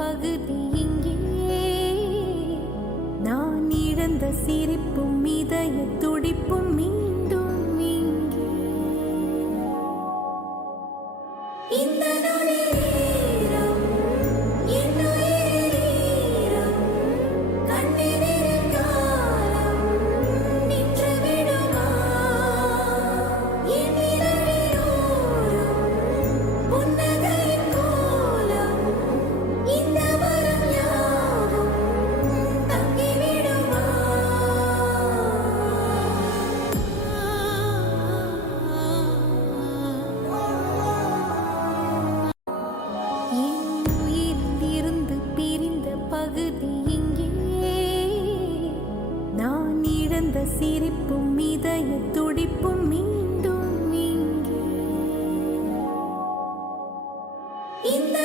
பகுதி இங்கே. நான் இழந்த சிரிப்பும் இதய துடிப்பும் மீண்டும் இங்கே. இந்த நேரம் என்னுயிரில் ஈரம், கண்ணெதிரில் காலம் நின்று விடுமா? என் இரவினோரம் புன்னகையின் கோலம், இந்த வரம் யாவும் தங்கிவிடுமா? என் உயிரிலிருந்து பிரிந்த பகுதி இங்கே. நான் இழந்த சிரிப்பும் இதய துடிப்பும் மீண்டும் இங்கே. இந்த